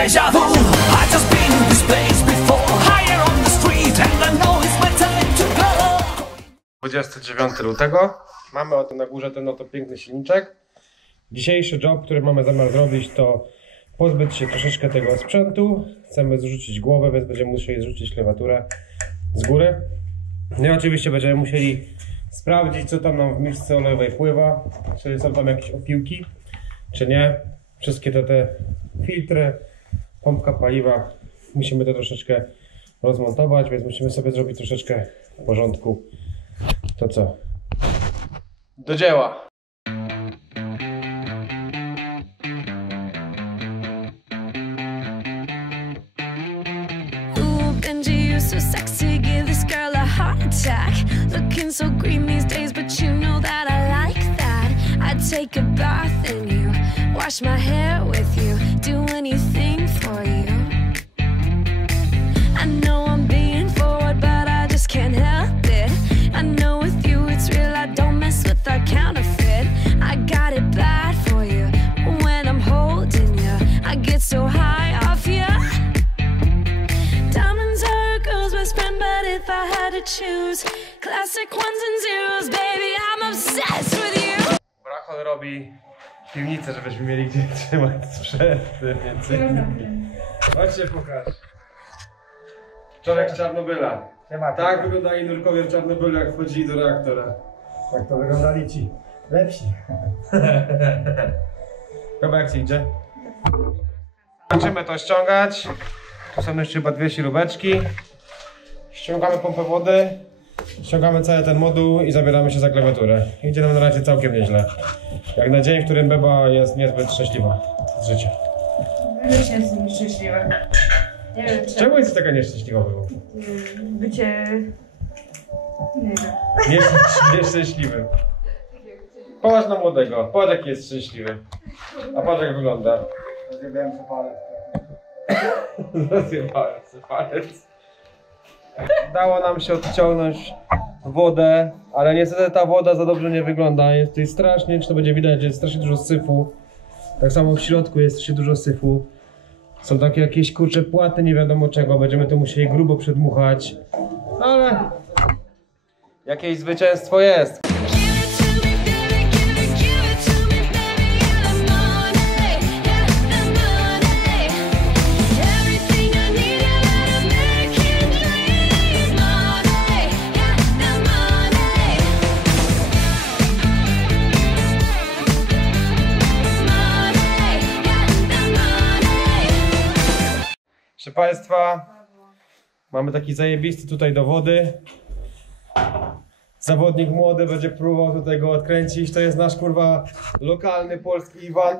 Deja vu, I just been in this place before. Higher on the street and I know it's my time to go. 29 lutego. Mamy oto na górze ten oto piękny silniczek. Dzisiejszy job, który mamy zamiar zrobić, to pozbyć się troszeczkę tego sprzętu. Chcemy zrzucić głowę, więc będziemy musieli zrzucić klawiaturę z góry. No i oczywiście będziemy musieli sprawdzić, co tam nam w misce olejowej pływa. Czy są tam jakieś opiłki, czy nie. Wszystkie te filtry, pompka paliwa. Musimy to troszeczkę rozmontować, więc musimy sobie zrobić troszeczkę porządku. To co? Do dzieła! So sexy, give this girl a heart attack. Looking so green these days, but you know that I like that. I'd take a bath in you, wash my hair with you, do anything for you. I know I'm being forward, but I just can't help it. I know with you it's real, I don't mess with that counterfeit. I got it bad for you, when I'm holding you, I get so high off you. But if I had to choose, classic ones and zeros, baby, I'm obsessed with you. Brachon robi piwnicę, żebyśmy mieli gdzie trzymać sprzęt więcej. Chodźcie pokaż. Człowiek z Czarnobyla. Tak wyglądali nurkowie w Czarnobylu, jak wchodzili do reaktora. Tak to wyglądali ci lepsi. Chyba jak się idzie? Kończymy to ściągać. Tu są jeszcze chyba dwie śrubeczki. Ściągamy pompę wody, ściągamy cały ten moduł i zabieramy się za klawiaturę. Idzie nam na razie całkiem nieźle. Jak na dzień, w którym Beba jest niezbyt szczęśliwa z życia. Bycie jest nieszczęśliwe. Nie wiem, czemu jest taka nieszczęśliwa było? Bycie... Nie wiem. Nieszczęśliwym. Popatrz na młodego, patrz jaki jest szczęśliwy. A patrz jak wygląda. Rozjebałem sobie palec. Rozjebałem sobie palec. Udało nam się odciągnąć wodę, ale niestety ta woda za dobrze nie wygląda. Jest tutaj strasznie, czy to będzie widać, jest strasznie dużo syfu. Tak samo w środku jest strasznie dużo syfu. Są takie jakieś kurcze płaty, nie wiadomo czego. Będziemy to musieli grubo przedmuchać. Ale jakieś zwycięstwo jest. Proszę Państwa, mamy taki zajebisty tutaj do wody. Zawodnik młody będzie próbował tutaj go odkręcić. To jest nasz kurwa lokalny polski Iwan.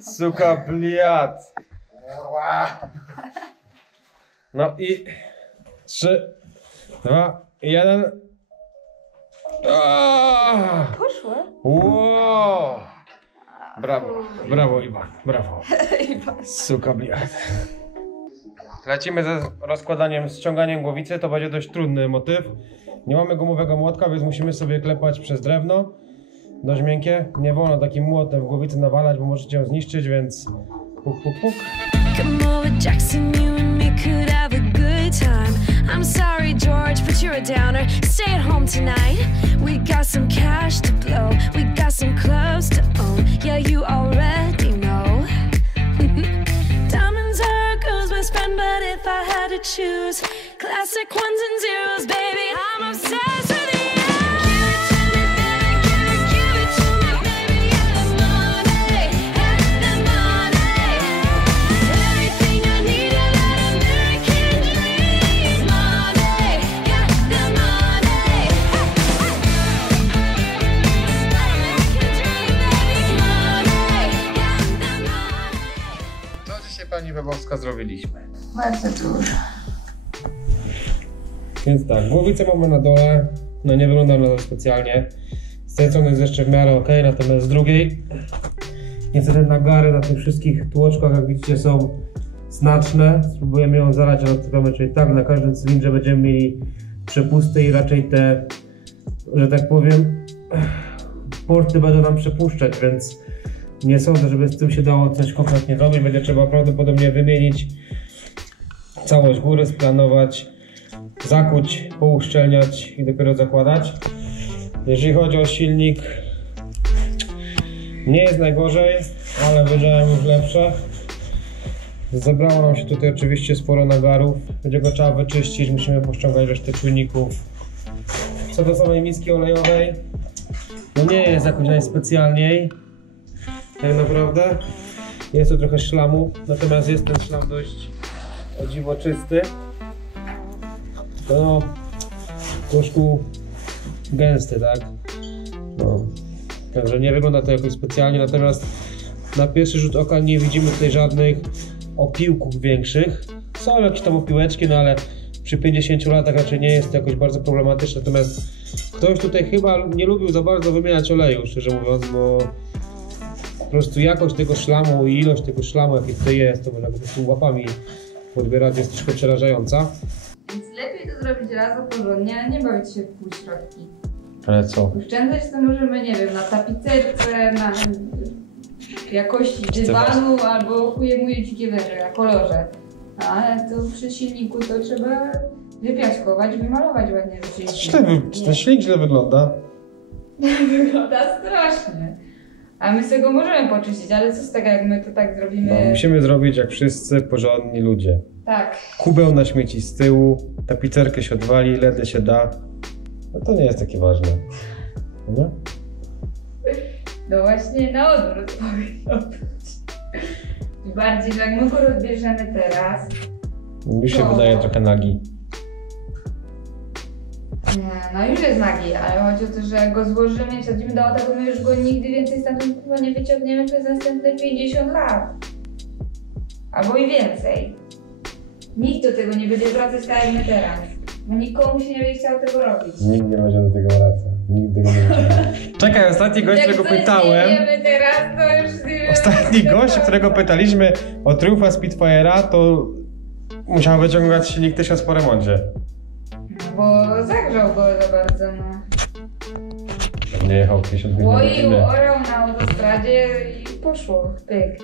Suka bliat. No i 3, 2, 1. Poszło? Wow. Brawo, brawo Iwan, brawo. Suka bliat. Lecimy ze rozkładaniem, ściąganiem głowicy, to będzie dość trudny motyw. Nie mamy gumowego młotka, więc musimy sobie klepać przez drewno. Dość miękkie. Nie wolno takim młotem w głowicy nawalać, bo możecie ją zniszczyć, więc puk, puk, puk. I'm sorry, George, but you're a downer. Stay at home tonight. We got some cash to blow. We got some clubs to own. Yeah, you already know. Diamonds are girls we spend, but if I had to choose, classic ones and zeros, baby, I'm obsessed with you. Pani Webowska zrobiliśmy. Bardzo dużo. Więc tak, głowicę mamy na dole. No nie wygląda na to specjalnie. Z tej strony jest jeszcze w miarę ok, natomiast z drugiej niestety nagary na tych wszystkich tłoczkach, jak widzicie, są znaczne. Spróbujemy ją zalać elektrykami, czyli tak, na każdym cylindrze będziemy mieli przepusty i raczej te, że tak powiem, porty będą nam przepuszczać, więc nie sądzę, żeby z tym się dało coś konkretnie robić. Będzie trzeba prawdopodobnie wymienić całość góry, splanować, zakuć, pouszczelniać i dopiero zakładać. Jeżeli chodzi o silnik, nie jest najgorzej, ale wiedziałem już lepsze. Zebrało nam się tutaj oczywiście sporo nagarów. Będzie go trzeba wyczyścić, musimy pościągać resztę czujników. Co do samej miski olejowej, no nie jest jakoś najspecjalniej, tak naprawdę. Jest tu trochę szlamu, natomiast jest ten szlam dość o dziwo czysty. No, troszkę gęsty, tak? No. Także nie wygląda to jakoś specjalnie, natomiast na pierwszy rzut oka nie widzimy tutaj żadnych opiłków większych. Są jakieś tam opiłeczki, no ale przy 50 latach raczej nie jest to jakoś bardzo problematyczne. Natomiast ktoś tutaj chyba nie lubił za bardzo wymieniać oleju, szczerze mówiąc, bo po prostu jakość tego szlamu i ilość tego szlamu, jaki tutaj jest, to można po prostu łapami podbierać, jest troszkę przerażająca. Więc lepiej to zrobić raz porządnie, a nie bawić się w półśrodki. Ale co? Oszczędzać to możemy, nie wiem, na tapicerce, na jakości dywanu albo chujemuje dzikie węże, na kolorze. Ale to przy silniku to trzeba wypiaskować, wymalować ładnie. Ten silnik źle wygląda. Wygląda strasznie. A my z tego możemy poczyścić, ale co z tego, jak my to tak zrobimy? No, musimy zrobić jak wszyscy porządni ludzie. Tak. Kubeł na śmieci z tyłu, tapicerkę się odwali, LEDy się da. No to nie jest takie ważne. Nie? No właśnie na odwrót powinno być. Tym bardziej, że jak my go rozbierzemy teraz... Mi się wydaje trochę nagi. Nie, no już jest nagi, ale chodzi o to, że jak go złożymy i wsadzimy do auta, to my już go nigdy więcej stamtąd chyba nie wyciągniemy przez następne 50 lat. Albo i więcej. Nikt do tego nie będzie wracać tak jak my teraz. Bo nikomu się nie będzie chciał tego robić. Nikt nie będzie do tego wracać. Nigdy go nie będzie. Czekaj, ostatni gość, którego pytałem. Teraz, to już... Ostatni gość, którego pytaliśmy o Triumfa Spitfire'a, to musiał wyciągać silnik 1000 po remoncie. No bo zagrzał go za bardzo, no. Nie jechał 1000 minut. Łoił, orał na autostradzie i poszło. Pyk.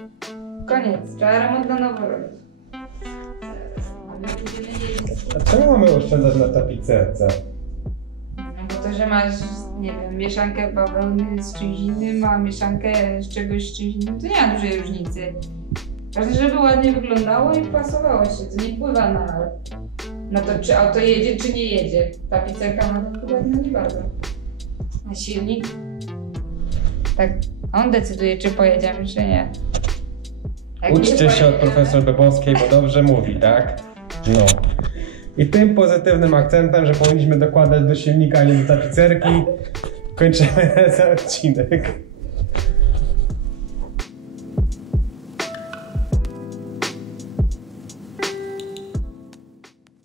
Koniec. Trzeba remont na nowo robić. A my będziemy jeździć. A czemu mamy oszczędzać na tapicerce? No bo to, że masz, nie wiem, mieszankę bawełny z czymś innym, a mieszankę z czegoś z czymś innym, to nie ma dużej różnicy. Ważne, żeby ładnie wyglądało i pasowało się, to nie wpływa na to, czy auto jedzie, czy nie jedzie. Tapicerka ma to wpływać nie bardzo. A silnik? Tak, on decyduje, czy pojedziemy, czy nie. Jak Uczcie nie się od pojedziemy- profesor Bebowskiej, bo dobrze mówi, tak? No. I tym pozytywnym akcentem, że powinniśmy dokładać do silnika, a nie do tapicerki, kończymy ten odcinek.